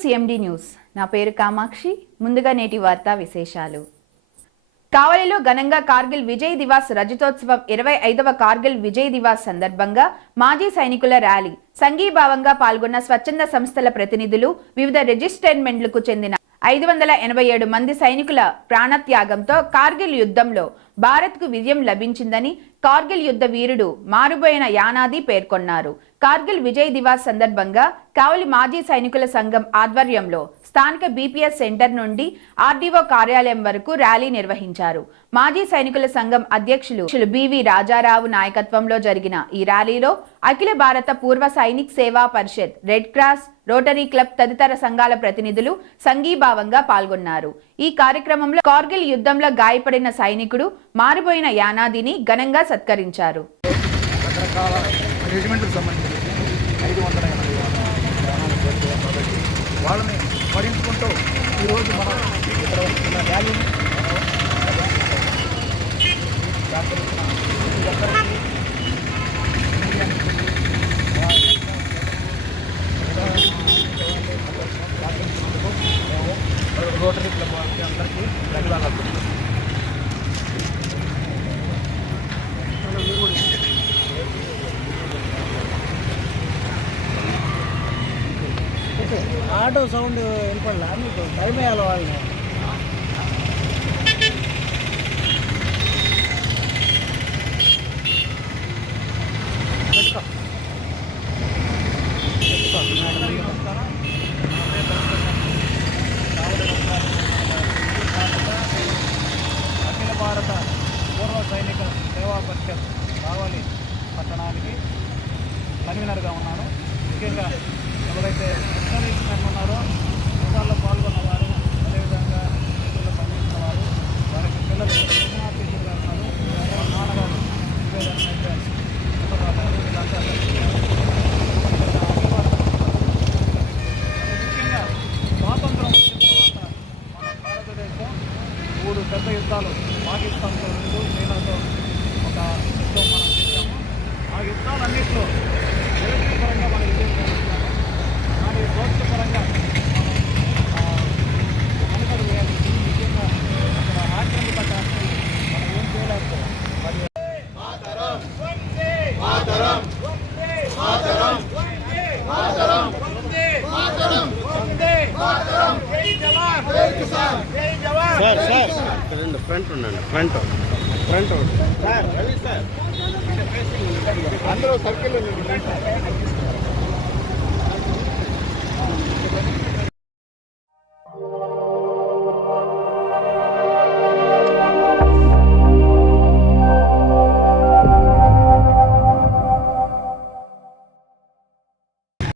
CMD news. నా పేరు కామాక్షి. ముందుగా నేటి వార్తా విశేషాలు. కావలిలో ఘనంగా కార్గిల్ విజయ్ దివాస్ రజతోత్సవం ఇరవై ఐదవ కార్గిల్ విజయ్ దివాస్ సందర్భంగా మాజీ సైనికుల ర్యాలీ. సంఘీభావంగా పాల్గొన్న స్వచ్ఛంద సంస్థల ప్రతినిధులు వివిధ రిజిస్టర్మెంట్లకు చెందిన ఐదు వందల ఎనభై ఏడు మంది సైనికుల ప్రాణత్యాగంతో కార్గిల్ యుద్ధంలో భారత్కు విజయం లభించిందని కార్గిల్ యుద్ధ వీరుడు మారుబోయిన యానాది పేర్కొన్నారు. కార్గిల్ విజయ్ దివాస్ సందర్భంగా కావలి మాజీ సైనికుల సంఘం ఆధ్వర్యంలో స్థానిక బీపీఎస్ సెంటర్ నుండి ఆర్డీఓ కార్యాలయం వరకు ర్యాలీ నిర్వహించారు. మాజీ సైనికుల సంఘం అధ్యక్షులు బివి రాజారావు నాయకత్వంలో జరిగిన ఈ ర్యాలీలో అఖిల Bharat Purva Sainik Seva Parishad red cross rotary club తదితర సంఘాల ప్రతినిధులు సంఘీభావంగా పాల్గొన్నారు. ఈ కార్యక్రమంలో కార్గిల్ యుద్ధంలో గాయపడిన సైనికుడు మారిపోయిన యానాదిని ఘనంగా సత్కరించారు. రోటరీ క్లబ్ వారికి అందరికీ ధన్యవాదాలు. ఆటో సౌండ్ వినపడలా? మీకు వేయాలి వాళ్ళని? అఖిల భారత పూర్వ సైనిక సేవా పరిషత్ కావలి పట్టణానికి కన్వీనర్గా ఉన్నాను. ముఖ్యంగా ఎవరైతే ఎక్స్టర్నేషన్ ఉన్నారో విషయాల్లో పాల్గొన్న వారు అదేవిధంగా యుద్ధంలో పనిచేసిన వారు వారికి పిల్లలు ఉన్నారు నాన్నగారు వివేకానంద అయితే వీళ్ళంతా అఖిల భారత ముఖ్యంగా స్వాతంత్రం వచ్చిన తర్వాత మన భారతదేశం మూడు పెద్ద యుద్ధాలు. పాకిస్తాన్తో రెండు చైనాతో ఒక యుద్ధం మనం చేశాము. ఆ యుద్ధాలన్నింటిలో మిలిటరీ పరంగా మనం విజయం సాధించాము కానీ దోస్తు పరంగా మనం ఆ, ముఖ్యంగా అక్కడ ఆక్రమిత మనం ఏం చేయలేకపోయాం. మరి సార్ ఫ్రంట్ ఉండండి ఫ్రంట్ ఫ్రంట్ అందరూ సర్కిల్